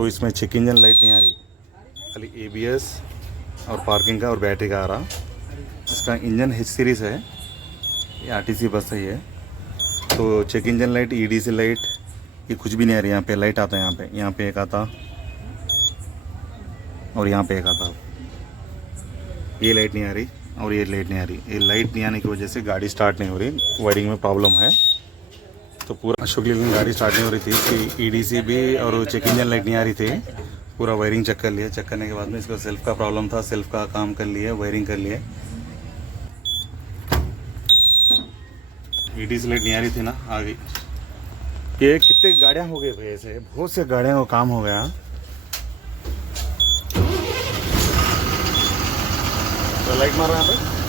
तो इसमें check engine light नहीं आ रही, खाली ABS और पार्किंग का और बैटरी का आ रहा। इसका इंजन H सीरीज़ है, ये RTC बस है ये। तो check engine light, EDC light, ये कुछ भी नहीं आ रही। यहाँ पे लाइट आता है, यहाँ पे एक आता और यहाँ पे एक आता। ये लाइट नहीं आ रही और ये लाइट नहीं आ रही। ये लाइट नहीं आने की वजह से गाड़ी स्टार्ट नहीं हो रही, वायरिंग में प्रॉब्लम है। तो पूरा अशोक लीलैंड गाड़ी स्टार्ट नहीं हो रही थी कि EDC भी और चेक इंजन लाइट नहीं आ रही थी। पूरा वायरिंग चेक कर लिया, चेक करने के बाद में इसका सेल्फ का प्रॉब्लम था, सेल्फ का काम कर लिए, वायरिंग कर लिए। EDC लाइट नहीं आ रही थी ना, आ गई। ये कितने गाड़ियाँ हो गए भाई, ऐसे बहुत से गाड़ियों का काम हो गया। तो लाइट मार रहा है भाई।